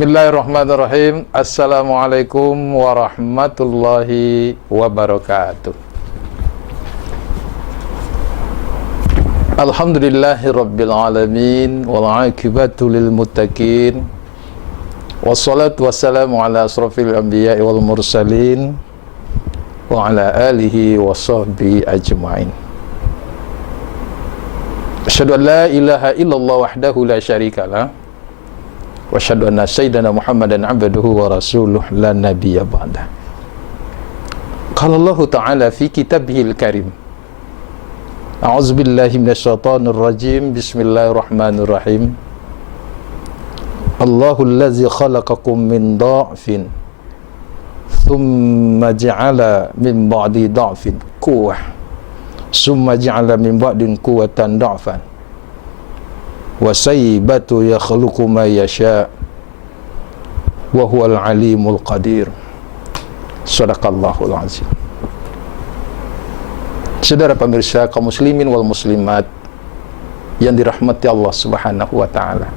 Bismillahirrahmanirrahim. Assalamualaikum warahmatullahi wabarakatuh. Alhamdulillahi rabbil alamin, wal aqibatu lil muttaqin, wassalatu wassalamu ala asrafil anbiya'i wal mursalin, wa ala alihi wa sahbihi ajma'in. Asyhadu an la ilaha illallah wahdahu la syarikalah, wa asyhadu anna sayyidana Muhammadan abduhu wa rasuluh la nabiyya ba'dah. Qala Allah Ta'ala fi kitabihil karim, a'udzu billahi minasyaitonir rajim, bismillahirrahmanirrahim. Allahu allazi khalaqakum min dha'fin thumma ja'ala min ba'di dha'fin quwwah thumma ja'ala min ba'din quwwatan dha'fan wa sayyibatu yakhluqu ma yasha wa huwal alimul qadir. Shadaqallahul azim. Saudara pemirsa kaum muslimin wal muslimat yang dirahmati Allah Subhanahu wa taala,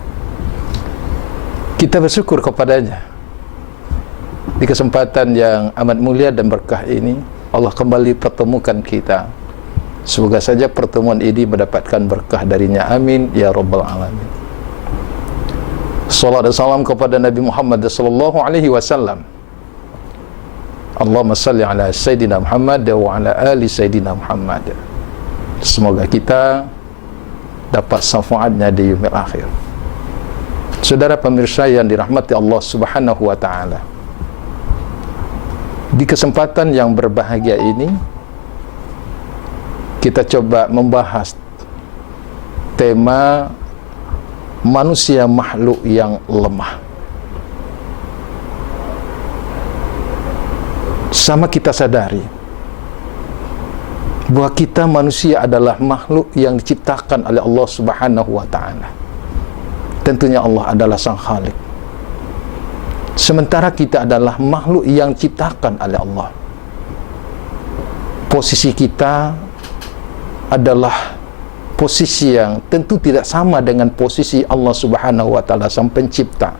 kita bersyukur kepadanya di kesempatan yang amat mulia dan berkah ini. Allah kembali pertemukan kita. Semoga saja pertemuan ini mendapatkan berkah darinya, amin ya rabbal alamin. Salawat dan salam kepada Nabi Muhammad sallallahu alaihi wasallam. Allahumma salli ala Sayyidina Muhammad wa ala ali Sayyidina Muhammad. Semoga kita dapat syafaatnya di yaumil akhir. Saudara pemirsa yang dirahmati Allah Subhanahu wa taala, di kesempatan yang berbahagia ini kita coba membahas tema manusia makhluk yang lemah. Sama kita sadari bahwa kita manusia adalah makhluk yang diciptakan oleh Allah Subhanahu wa taala. Tentunya Allah adalah Sang Khalik. Sementara kita adalah makhluk yang diciptakan oleh Allah. Posisi kita adalah posisi yang tentu tidak sama dengan posisi Allah Subhanahu wa taala Sang Pencipta.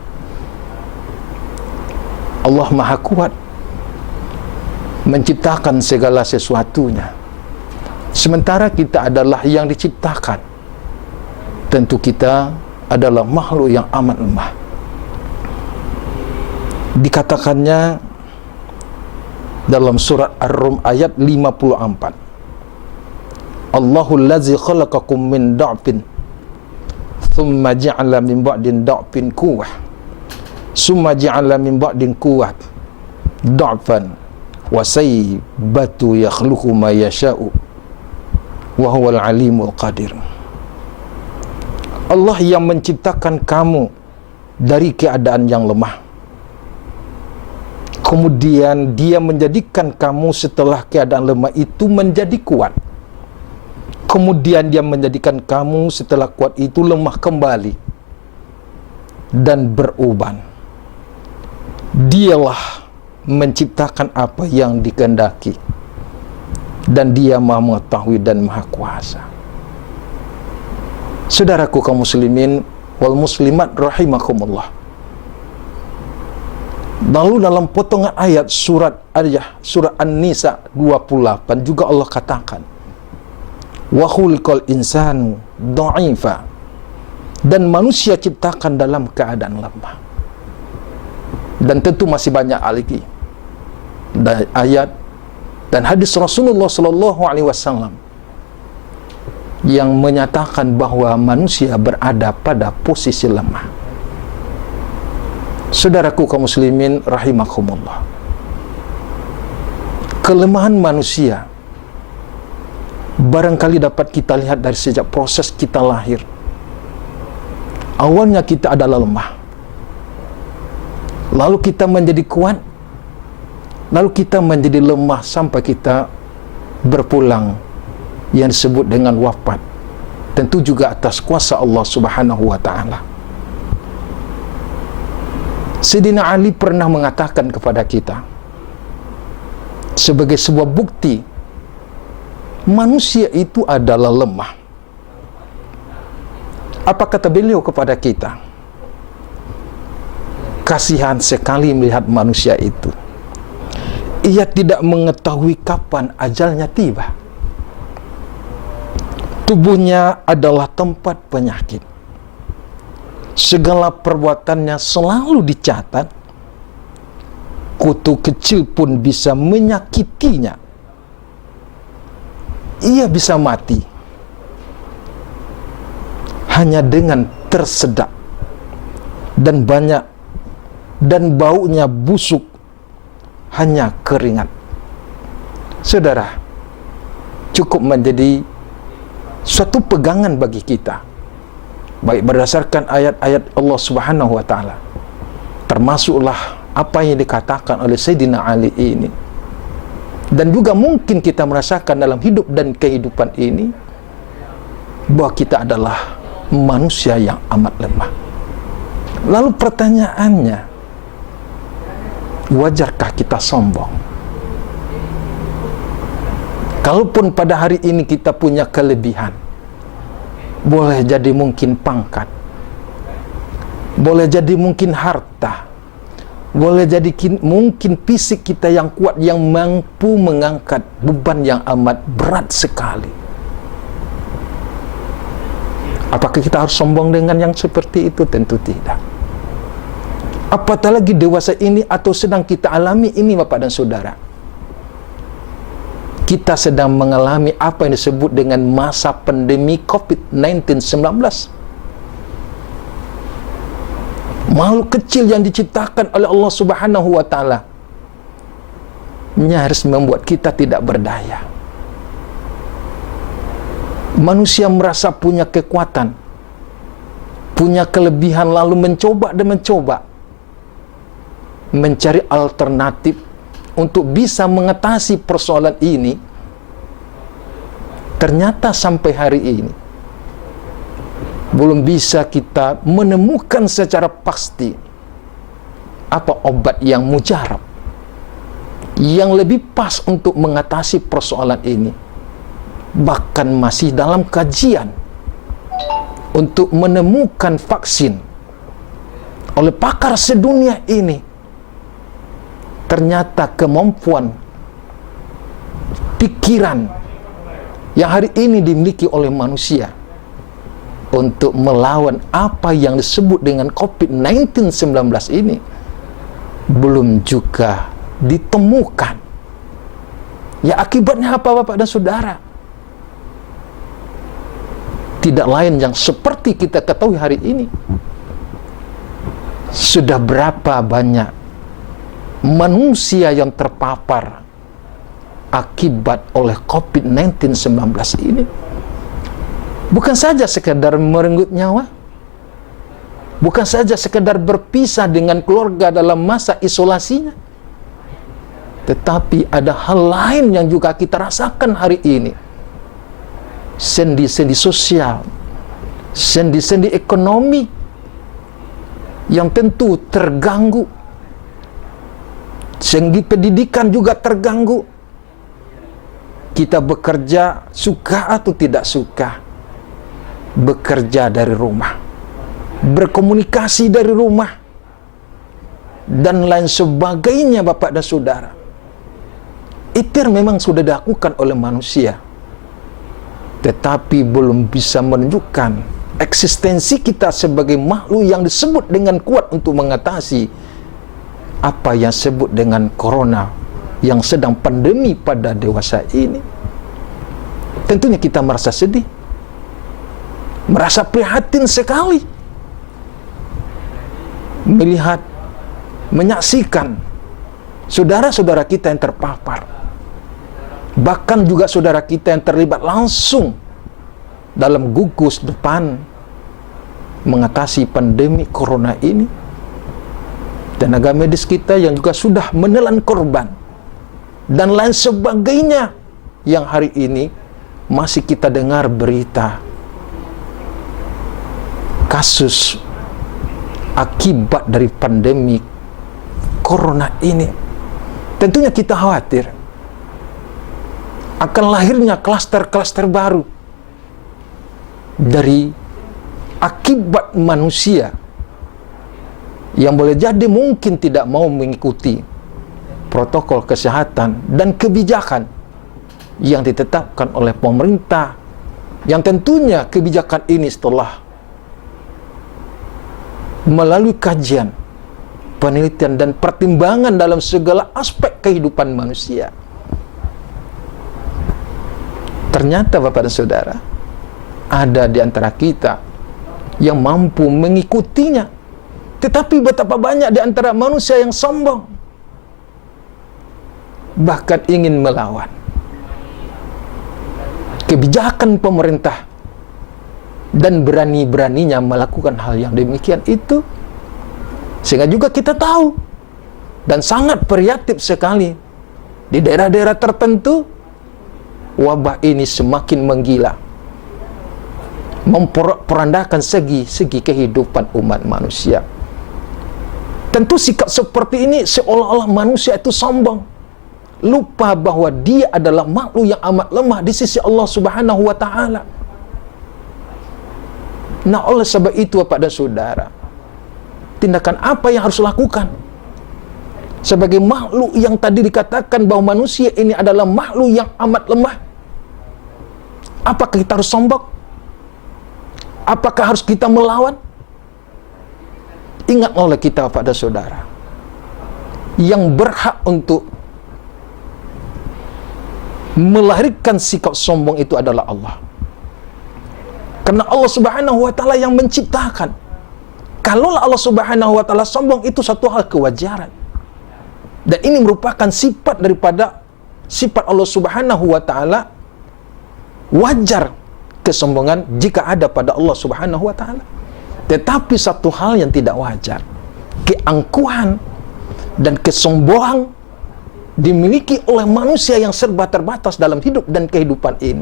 Allah Maha Kuat menciptakan segala sesuatunya, sementara kita adalah yang diciptakan. Tentu kita adalah makhluk yang amat lemah. Dikatakannya dalam surat Ar-Rum ayat 54, Allahul ladzi khalaqakum min dha'fin thumma ja'ala min ba'din dha'fin quwwah thumma ja'ala min ba'din quwwah dha'fan wa sayyibatu yakhluqu ma yasha'u wa huwal alimul qadir. Allah yang menciptakan kamu dari keadaan yang lemah, kemudian Dia menjadikan kamu setelah keadaan lemah itu menjadi kuat. Kemudian Dia menjadikan kamu setelah kuat itu lemah kembali dan beruban. Dialah menciptakan apa yang dikehendaki, dan Dia Maha mengetahui dan Maha kuasa. Saudaraku kaum muslimin wal muslimat rahimakumullah, lalu dalam potongan ayat surat An-Nisa 28 juga Allah katakan, wa khuliqal insanu dha'ifa, dan manusia ciptakan dalam keadaan lemah. Dan tentu masih banyak lagi ayat dan hadis Rasulullah sallallahu alaihi wasallam yang menyatakan bahwa manusia berada pada posisi lemah. Saudaraku kaum muslimin rahimakumullah, kelemahan manusia barangkali dapat kita lihat dari sejak proses kita lahir. Awalnya kita adalah lemah, lalu kita menjadi kuat, lalu kita menjadi lemah sampai kita berpulang yang disebut dengan wafat. Tentu juga atas kuasa Allah Subhanahu wa taala. Sayyidina Ali pernah mengatakan kepada kita sebagai sebuah bukti manusia itu adalah lemah. Apa kata beliau kepada kita? kasihan sekali melihat manusia itu. Ia tidak mengetahui kapan ajalnya tiba. Tubuhnya adalah tempat penyakit. Segala perbuatannya selalu dicatat. Kutu kecil pun bisa menyakitinya. Ia bisa mati hanya dengan tersedak dan banyak, dan baunya busuk hanya keringat. Saudara, cukup menjadi suatu pegangan bagi kita, baik berdasarkan ayat-ayat Allah Subhanahu wa taala, termasuklah apa yang dikatakan oleh Sayyidina Ali ini, dan juga mungkin kita merasakan dalam hidup dan kehidupan ini, bahwa kita adalah manusia yang amat lemah. Lalu pertanyaannya, wajarkah kita sombong? Kalaupun pada hari ini kita punya kelebihan, boleh jadi mungkin pangkat, boleh jadi mungkin harta, boleh jadi mungkin fisik kita yang kuat, yang mampu mengangkat beban yang amat berat sekali. Apakah kita harus sombong dengan yang seperti itu? Tentu tidak. Apatah lagi dewasa ini atau sedang kita alami ini, Bapak dan Saudara. Kita sedang mengalami apa yang disebut dengan masa pandemi COVID-19. Makhluk kecil yang diciptakan oleh Allah Subhanahu wa taala nyaris membuat kita tidak berdaya. Manusia merasa punya kekuatan, punya kelebihan, lalu mencoba dan mencoba mencari alternatif untuk bisa mengatasi persoalan ini. Ternyata sampai hari ini belum bisa kita menemukan secara pasti apa obat yang mujarab, yang lebih pas untuk mengatasi persoalan ini. Bahkan masih dalam kajian untuk menemukan vaksin oleh pakar sedunia ini. Ternyata kemampuan pikiran yang hari ini dimiliki oleh manusia untuk melawan apa yang disebut dengan COVID-19 ini belum juga ditemukan. Ya, akibatnya apa, Bapak dan Saudara? Tidak lain yang seperti kita ketahui hari ini. Sudah berapa banyak manusia yang terpapar akibat oleh COVID-19 ini. Bukan saja sekedar merenggut nyawa, bukan saja sekedar berpisah dengan keluarga dalam masa isolasinya, tetapi ada hal lain yang juga kita rasakan hari ini. Sendi-sendi sosial, sendi-sendi ekonomi yang tentu terganggu. Sendi pendidikan juga terganggu. Kita bekerja, suka atau tidak suka, bekerja dari rumah, berkomunikasi dari rumah, dan lain sebagainya, Bapak dan Saudara. Itu memang sudah dilakukan oleh manusia, tetapi belum bisa menunjukkan eksistensi kita sebagai makhluk yang disebut dengan kuat untuk mengatasi apa yang disebut dengan corona yang sedang pandemi pada dewasa ini. Tentunya kita merasa sedih, merasa prihatin sekali melihat, menyaksikan saudara-saudara kita yang terpapar, bahkan juga saudara kita yang terlibat langsung dalam gugus depan mengatasi pandemi corona ini. Tenaga medis kita yang juga sudah menelan korban, dan lain sebagainya yang hari ini masih kita dengar berita kasus akibat dari pandemi corona ini. Tentunya kita khawatir akan lahirnya klaster-klaster baru dari akibat manusia yang boleh jadi mungkin tidak mau mengikuti protokol kesehatan dan kebijakan yang ditetapkan oleh pemerintah, yang tentunya kebijakan ini setelah melalui kajian, penelitian dan pertimbangan dalam segala aspek kehidupan manusia. Ternyata Bapak dan Saudara, ada di antara kita yang mampu mengikutinya, tetapi betapa banyak di antara manusia yang sombong, bahkan ingin melawan kebijakan pemerintah dan berani-beraninya melakukan hal yang demikian itu. Sehingga juga kita tahu dan sangat prihatin sekali, di daerah-daerah tertentu wabah ini semakin menggila, memporak-porandakan segi-segi kehidupan umat manusia. Tentu sikap seperti ini seolah-olah manusia itu sombong, lupa bahwa dia adalah makhluk yang amat lemah di sisi Allah Subhanahu wa Ta'ala. Nah, oleh sebab itu Bapak dan Saudara, tindakan apa yang harus lakukan sebagai makhluk yang tadi dikatakan bahwa manusia ini adalah makhluk yang amat lemah? Apakah kita harus sombong? Apakah harus kita melawan? Ingat oleh kita Bapak dan Saudara, yang berhak untuk melahirkan sikap sombong itu adalah Allah. Karena Allah Subhanahu wa Ta'ala yang menciptakan. Kalau Allah Subhanahu wa Ta'ala sombong, itu satu hal kewajaran. Dan ini merupakan sifat daripada sifat Allah Subhanahu wa Ta'ala. Wajar kesombongan jika ada pada Allah Subhanahu wa Ta'ala. Tetapi satu hal yang tidak wajar, keangkuhan dan kesombongan dimiliki oleh manusia yang serba terbatas dalam hidup dan kehidupan ini.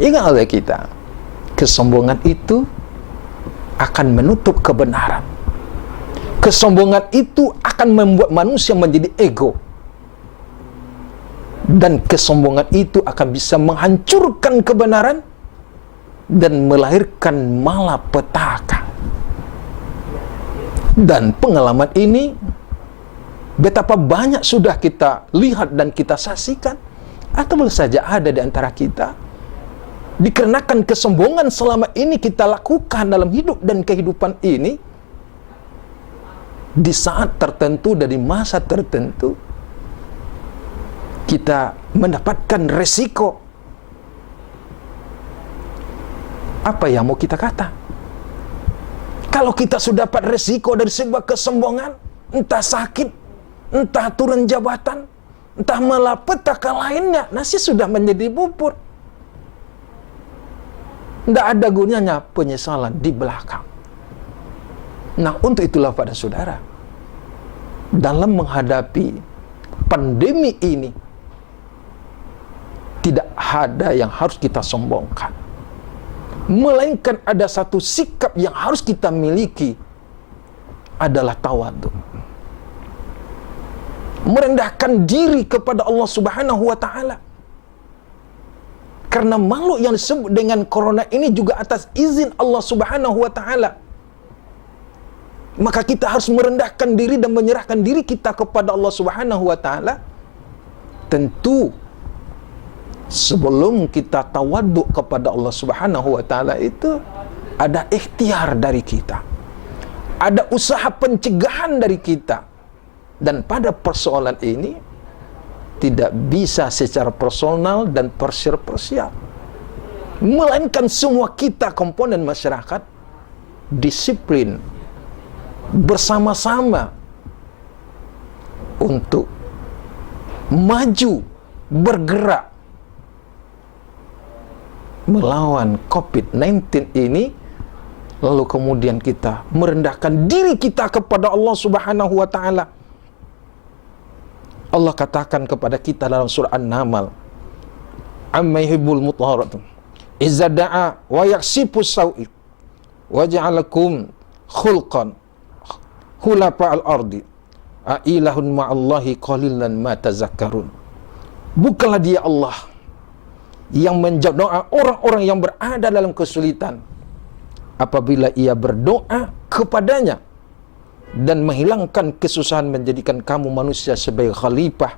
Ingat oleh kita, kesombongan itu akan menutup kebenaran. Kesombongan itu akan membuat manusia menjadi ego. Dan kesombongan itu akan bisa menghancurkan kebenaran dan melahirkan malapetaka. Dan pengalaman ini betapa banyak sudah kita lihat dan kita saksikan, atau boleh saja ada di antara kita, dikarenakan kesombongan selama ini kita lakukan dalam hidup dan kehidupan ini, di saat tertentu dari masa tertentu kita mendapatkan resiko. Apa yang mau kita kata? Kalau kita sudah dapat resiko dari sebuah kesombongan, entah sakit, entah turun jabatan, entah malapetaka lainnya, nasi sudah menjadi bubur. Tidak ada gunanya penyesalan di belakang. Nah, untuk itulah pada saudara, dalam menghadapi pandemi ini, tidak ada yang harus kita sombongkan, melainkan ada satu sikap yang harus kita miliki, adalah tawadhu. Merendahkan diri kepada Allah Subhanahu wa Ta'ala. Karena makhluk yang disebut dengan corona ini juga atas izin Allah Subhanahu wa Ta'ala. Maka kita harus merendahkan diri dan menyerahkan diri kita kepada Allah Subhanahu wa Ta'ala. Tentu sebelum kita tawaduk kepada Allah Subhanahu wa Ta'ala itu ada ikhtiar dari kita, ada usaha pencegahan dari kita. Dan pada persoalan ini tidak bisa secara personal dan parsial, melainkan semua kita komponen masyarakat disiplin bersama-sama untuk maju bergerak melawan COVID-19 ini. Lalu kemudian kita merendahkan diri kita kepada Allah Subhanahu wa Ta'ala. Allah katakan kepada kita dalam surah An-Naml, amma yuhibbul mutahharat izza da'a wa yaksifus sau'i wa ja'alakum khulqan khulafa al-ardi a ilahun ma'allahi qalilan ma tazakkarun. Bukanlah dia Allah yang menjawab doa orang-orang yang berada dalam kesulitan apabila ia berdoa kepadanya, dan menghilangkan kesusahan menjadikan kamu manusia sebagai khalifah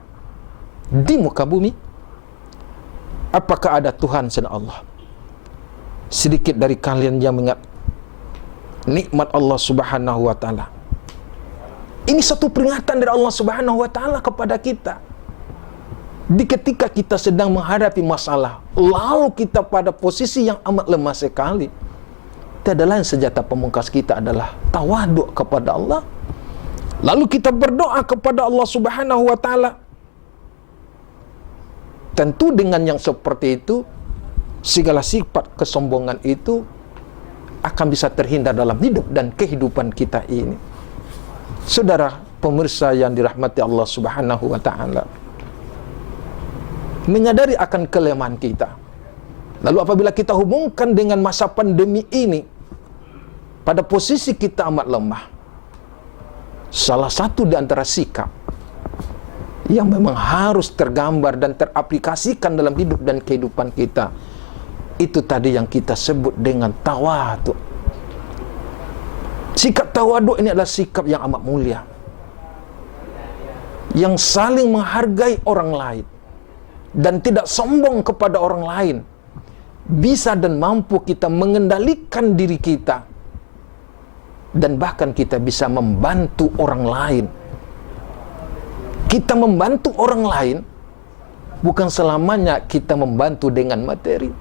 di muka bumi? Apakah ada Tuhan selain Allah? Sedikit dari kalian yang mengingat nikmat Allah Subhanahu wa taala. Ini satu peringatan dari Allah Subhanahu wa taala kepada kita. Di ketika kita sedang menghadapi masalah, lalu kita pada posisi yang amat lemah sekali, tiada lain senjata pemungkas kita adalah tawaduk kepada Allah. Lalu kita berdoa kepada Allah Subhanahu wa taala. Tentu dengan yang seperti itu, segala sifat kesombongan itu akan bisa terhindar dalam hidup dan kehidupan kita ini. Saudara pemirsa yang dirahmati Allah Subhanahu wa taala, menyadari akan kelemahan kita. Lalu apabila kita hubungkan dengan masa pandemi ini, pada posisi kita amat lemah, salah satu di antara sikap yang memang harus tergambar dan teraplikasikan dalam hidup dan kehidupan kita, itu tadi yang kita sebut dengan tawaduk. Sikap tawaduk ini adalah sikap yang amat mulia, yang saling menghargai orang lain dan tidak sombong kepada orang lain. Bisa dan mampu kita mengendalikan diri kita, dan bahkan kita bisa membantu orang lain. Kita membantu orang lain bukan selamanya kita membantu dengan materi.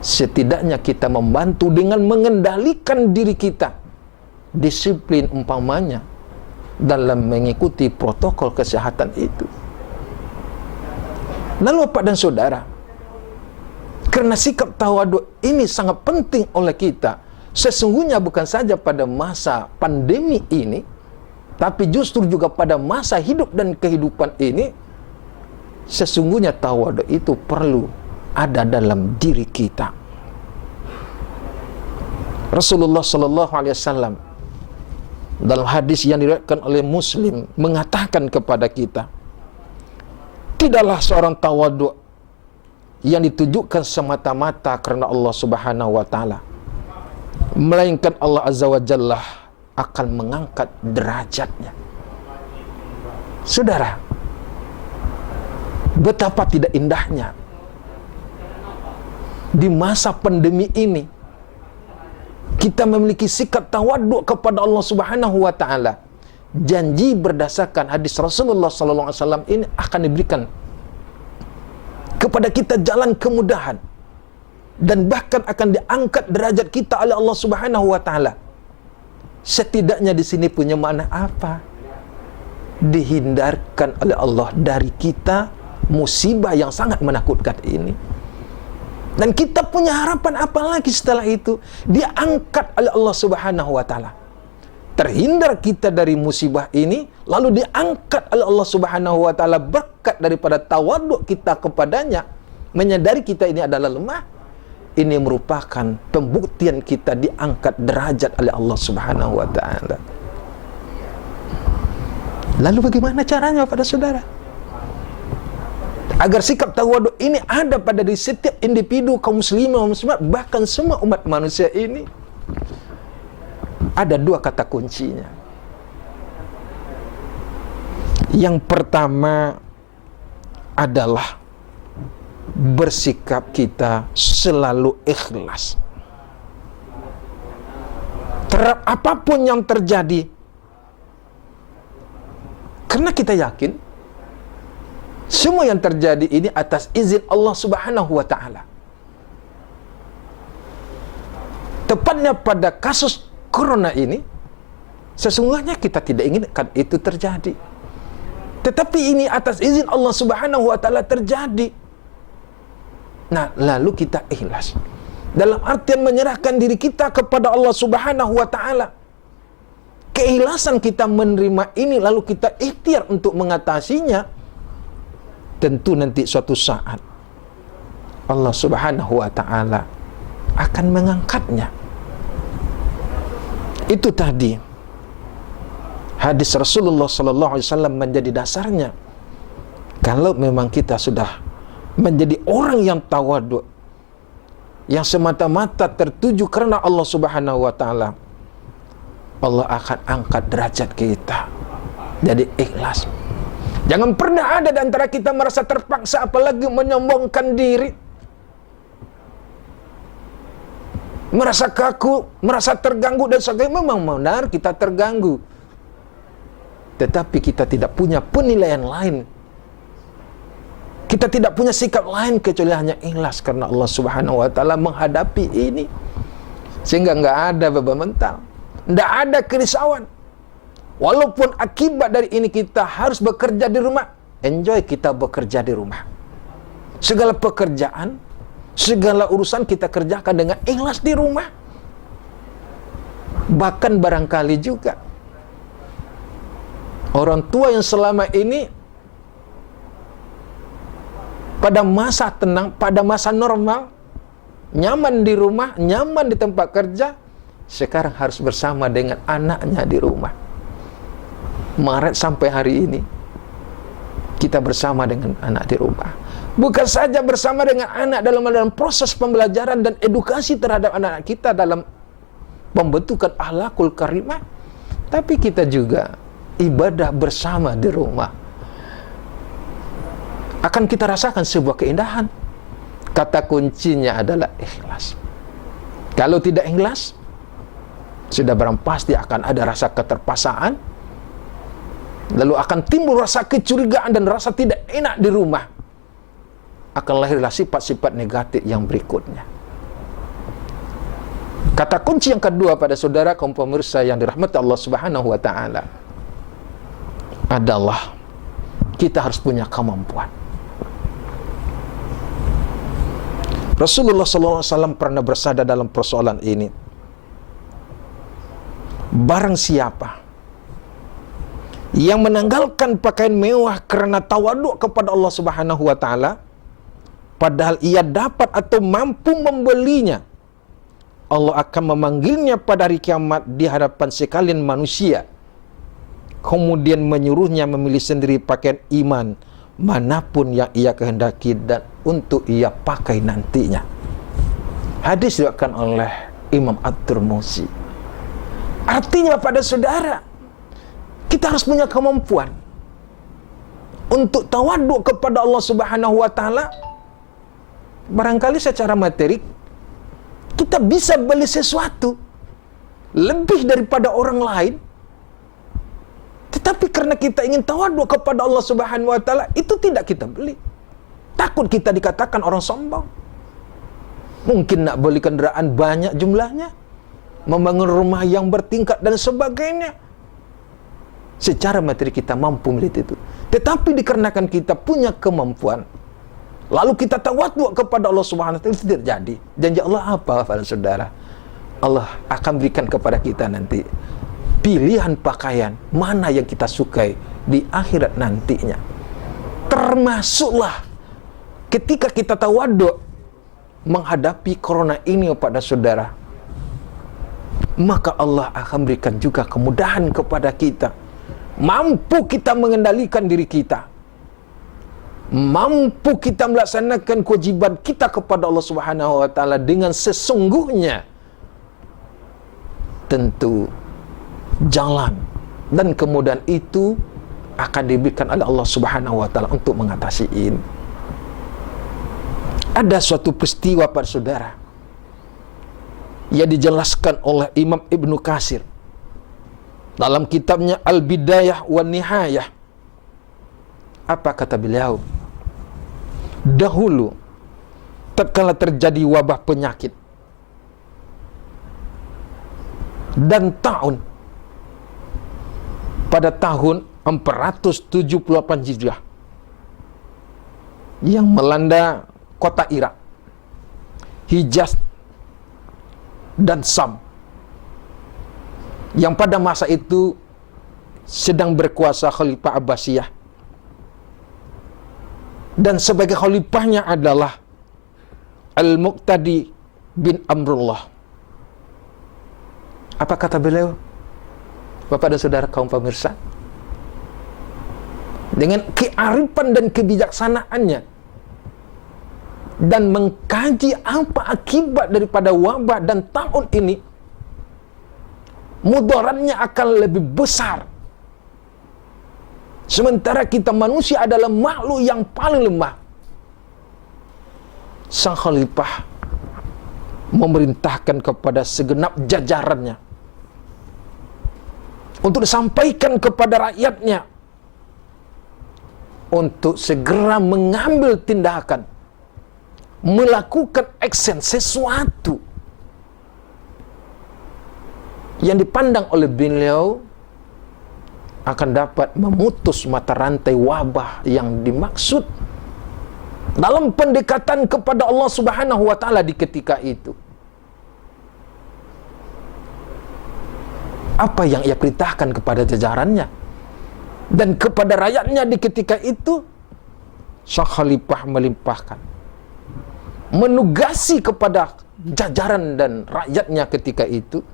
Setidaknya kita membantu dengan mengendalikan diri kita, disiplin umpamanya dalam mengikuti protokol kesehatan itu. Lalu Bapak dan Saudara, karena sikap tawaduk ini sangat penting oleh kita, sesungguhnya bukan saja pada masa pandemi ini, tapi justru juga pada masa hidup dan kehidupan ini, sesungguhnya tawaduk itu perlu ada dalam diri kita. Rasulullah sallallahu alaihi wasallam dalam hadis yang diriwayatkan oleh Muslim mengatakan kepada kita, tidaklah seorang tawaduk yang ditujukan semata-mata karena Allah Subhanahu wa taala, melainkan Allah Azza wa Jalla akan mengangkat derajatnya. Saudara, betapa tidak indahnya di masa pandemi ini kita memiliki sikap tawaduk kepada Allah Subhanahu wa taala. Janji berdasarkan hadis Rasulullah sallallahu alaihi wasallam ini akan diberikan kepada kita jalan kemudahan, dan bahkan akan diangkat derajat kita oleh Allah Subhanahu wa taala. Setidaknya di sini punya makna apa? Dihindarkan oleh Allah dari kita musibah yang sangat menakutkan ini. Dan kita punya harapan apa lagi setelah itu? Diangkat oleh Allah Subhanahu wa taala. Terhindar kita dari musibah ini, lalu diangkat oleh Allah Subhanahu wa taala berkat daripada tawaduk kita kepadanya, menyadari kita ini adalah lemah. Ini merupakan pembuktian kita diangkat derajat oleh Allah Subhanahu wa taala. Lalu bagaimana caranya pada saudara? Agar sikap tawaduk ini ada pada diri setiap individu kaum muslimin dan muslimat, bahkan semua umat manusia ini, ada dua kata kuncinya. Yang pertama adalah bersikap kita selalu ikhlas terhadap apapun yang terjadi, karena kita yakin semua yang terjadi ini atas izin Allah Subhanahu wa taala. Tepatnya pada kasus corona ini, sesungguhnya kita tidak inginkan itu terjadi, tetapi ini atas izin Allah Subhanahu wa taala terjadi. Nah, lalu kita ikhlas dalam artian menyerahkan diri kita kepada Allah Subhanahu wa taala. Keikhlasan kita menerima ini, lalu kita ikhtiar untuk mengatasinya. Tentu nanti suatu saat Allah Subhanahu wa taala akan mengangkatnya. Itu tadi hadis Rasulullah sallallahu alaihi wasallam menjadi dasarnya. Kalau memang kita sudah menjadi orang yang tawaduk, yang semata-mata tertuju karena Allah Subhanahu wa taala, Allah akan angkat derajat kita. Jadi ikhlas. Jangan pernah ada di antara kita merasa terpaksa, apalagi menyombongkan diri, merasa kaku, merasa terganggu dan sebagainya. Memang benar kita terganggu, tetapi kita tidak punya penilaian lain, kita tidak punya sikap lain kecuali hanya ikhlas karena Allah Subhanahu wa taala menghadapi ini. Sehingga nggak ada beban mental, nggak ada kerisauan. Walaupun akibat dari ini kita harus bekerja di rumah, enjoy kita bekerja di rumah. Segala pekerjaan, segala urusan kita kerjakan dengan ikhlas di rumah. Bahkan barangkali juga orang tua yang selama ini pada masa tenang, pada masa normal, nyaman di rumah, nyaman di tempat kerja, sekarang harus bersama dengan anaknya di rumah. Maret sampai hari ini kita bersama dengan anak di rumah. Bukan saja bersama dengan anak dalam proses pembelajaran dan edukasi terhadap anak kita dalam pembentukan akhlakul karimah, tapi kita juga ibadah bersama di rumah. Akan kita rasakan sebuah keindahan. Kata kuncinya adalah ikhlas. Kalau tidak ikhlas, sudah barang pasti akan ada rasa keterpaksaan, lalu akan timbul rasa kecurigaan dan rasa tidak enak di rumah. Akan lahirlah sifat-sifat negatif yang berikutnya. Kata kunci yang kedua pada saudara kaum pemirsa yang dirahmati Allah Subhanahu wa taala adalah kita harus punya kemampuan. Rasulullah SAW pernah bersabda dalam persoalan ini, barang siapa yang menanggalkan pakaian mewah karena tawaduk kepada Allah Subhanahu wa taala, padahal ia dapat atau mampu membelinya, Allah akan memanggilnya pada hari kiamat di hadapan sekalian manusia, kemudian menyuruhnya memilih sendiri pakaian iman manapun yang ia kehendaki dan untuk ia pakai nantinya. Hadis diriwayatkan oleh Imam At-Tirmidzi. Artinya pada saudara, kita harus punya kemampuan untuk tawaduk kepada Allah Subhanahu wa taala. Barangkali secara materi kita bisa beli sesuatu lebih daripada orang lain, tetapi karena kita ingin tawaduk kepada Allah Subhanahu wa taala, itu tidak kita beli. Takut kita dikatakan orang sombong. Mungkin nak beli kendaraan banyak jumlahnya, membangun rumah yang bertingkat dan sebagainya. Secara materi kita mampu melihat itu, tetapi dikarenakan kita punya kemampuan, lalu kita tawaduk kepada Allah Subhanahu wa taala, itu tidak jadi. Janji Allah apa, para saudara? Allah akan berikan kepada kita nanti pilihan pakaian mana yang kita sukai di akhirat nantinya. Termasuklah ketika kita tawaduk menghadapi corona ini pada saudara, maka Allah akan berikan juga kemudahan kepada kita. Mampu kita mengendalikan diri kita, mampu kita melaksanakan kewajiban kita kepada Allah Subhanahu wa taala dengan sesungguhnya. Tentu jalan dan kemudahan itu akan diberikan oleh Allah Subhanahu wa taala untuk mengatasi ini. Ada suatu peristiwa pada saudara yang dijelaskan oleh Imam Ibnu Katsir dalam kitabnya Al-Bidayah wa Nihayah. Apa kata beliau? Dahulu tatkala terjadi wabah penyakit dan taun pada tahun 478 Hijriah yang melanda kota Irak, Hijaz dan Sam, yang pada masa itu sedang berkuasa Khalifah Abbasiyah, dan sebagai khalifahnya adalah Al-Muqtadi bin Amrullah. Apa kata beliau? Bapak dan saudara kaum pemirsa, dengan kearifan dan kebijaksanaannya dan mengkaji apa akibat daripada wabah dan tahun ini, mudaratnya akan lebih besar. Sementara kita manusia adalah makhluk yang paling lemah. Sang khalifah memerintahkan kepada segenap jajarannya untuk disampaikan kepada rakyatnya untuk segera mengambil tindakan, melakukan action, sesuatu yang dipandang oleh beliau akan dapat memutus mata rantai wabah yang dimaksud dalam pendekatan kepada Allah Subhanahu wa taala di ketika itu. Apa yang ia perintahkan kepada jajarannya dan kepada rakyatnya di ketika itu, sang khalifah melimpahkan, menugasi kepada jajaran dan rakyatnya ketika itu,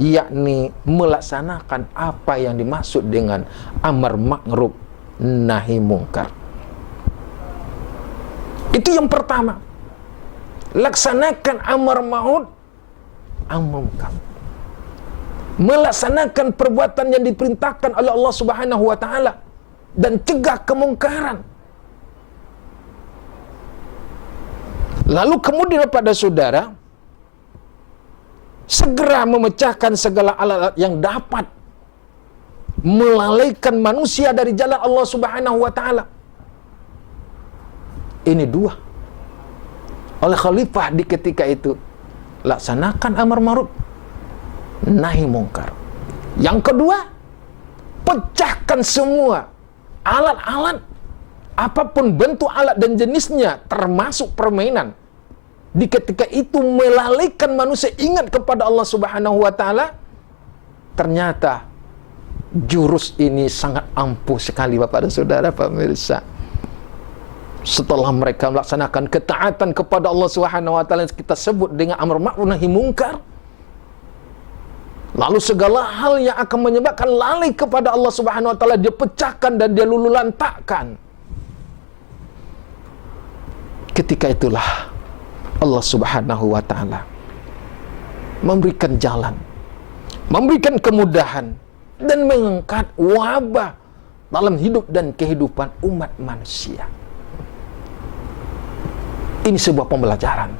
yakni melaksanakan apa yang dimaksud dengan amar ma'ruf nahi mungkar. Itu yang pertama. Laksanakan amar ma'ruf nahi mungkar. Melaksanakan perbuatan yang diperintahkan oleh Allah Subhanahu wa taala dan cegah kemungkaran. Lalu kemudian pada saudara, segera memecahkan segala alat-alat yang dapat melalaikan manusia dari jalan Allah Subhanahu wa taala. Ini dua oleh khalifah di ketika itu. Laksanakan amar ma'ruf nahi mungkar. Yang kedua, pecahkan semua alat-alat, apapun bentuk alat dan jenisnya, termasuk permainan, di ketika itu melalaikan manusia ingat kepada Allah Subhanahu wa taala. Ternyata jurus ini sangat ampuh sekali Bapak dan Saudara pemirsa. Setelah mereka melaksanakan ketaatan kepada Allah Subhanahu wa taala yang kita sebut dengan amar ma'ruf nahi mungkar, lalu segala hal yang akan menyebabkan lalai kepada Allah Subhanahu wa taala dia pecahkan dan dia lululantakkan. Ketika itulah Allah Subhanahu wa taala memberikan jalan, memberikan kemudahan dan mengangkat wabah dalam hidup dan kehidupan umat manusia. Ini sebuah pembelajaran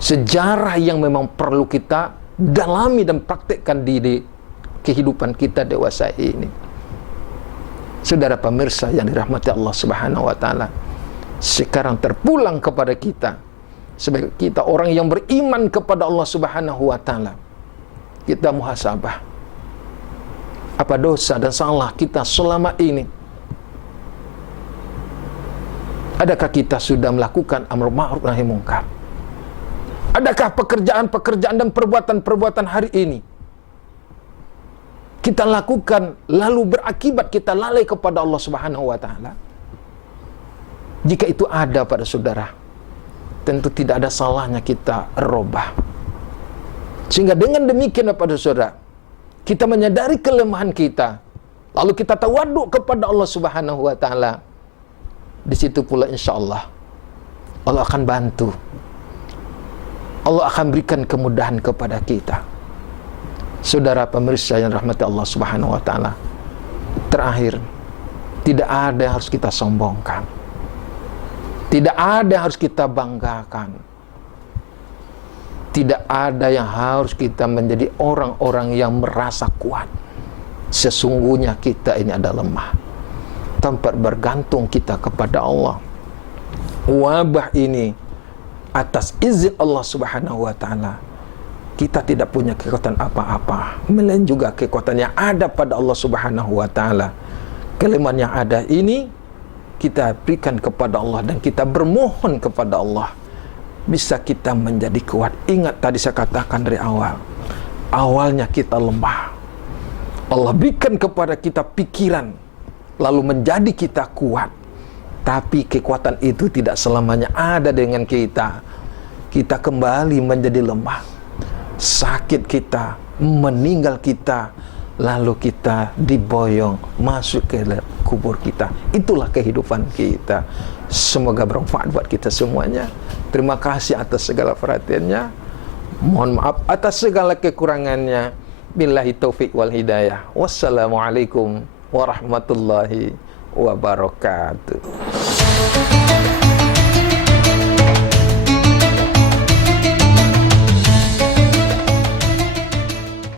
sejarah yang memang perlu kita dalami dan praktekkan di kehidupan kita dewasa ini. Saudara pemirsa yang dirahmati Allah Subhanahu wa taala, sekarang terpulang kepada kita sebagai kita orang yang beriman kepada Allah Subhanahu wa taala. Kita muhasabah. Apa dosa dan salah kita selama ini? Adakah kita sudah melakukan amar ma'ruf nahi mungkar? Adakah pekerjaan-pekerjaan dan perbuatan-perbuatan hari ini kita lakukan lalu berakibat kita lalai kepada Allah Subhanahu wa taala? Jika itu ada pada saudara, tentu tidak ada salahnya kita robah. Sehingga dengan demikian pada saudara, kita menyadari kelemahan kita, lalu kita tawaduk kepada Allah Subhanahu wa taala. Di situ pula insyaallah Allah akan bantu. Allah akan berikan kemudahan kepada kita. Saudara pemirsa yang rahmati Allah Subhanahu wa taala, terakhir, tidak ada yang harus kita sombongkan. Tidak ada yang harus kita banggakan. Tidak ada yang harus kita menjadi orang-orang yang merasa kuat. Sesungguhnya kita ini adalah lemah. Tempat bergantung kita kepada Allah. Wabah ini atas izin Allah Subhanahu wa taala. Kita tidak punya kekuatan apa-apa, melainkan juga kekuatan yang ada pada Allah Subhanahu wa taala. Kelemahan yang ada ini kita berikan kepada Allah dan kita bermohon kepada Allah bisa kita menjadi kuat. Ingat tadi saya katakan dari awal, awalnya kita lemah. Allah berikan kepada kita pikiran, lalu menjadi kita kuat. Tapi kekuatan itu tidak selamanya ada dengan kita. Kita kembali menjadi lemah. Sakit kita, meninggal kita, lalu kita diboyong masuk ke kubur kita. Itulah kehidupan kita. Semoga bermanfaat buat kita semuanya. Terima kasih atas segala perhatiannya. Mohon maaf atas segala kekurangannya. Billahi taufiq wal hidayah. Wassalamualaikum warahmatullahi wabarakatuh.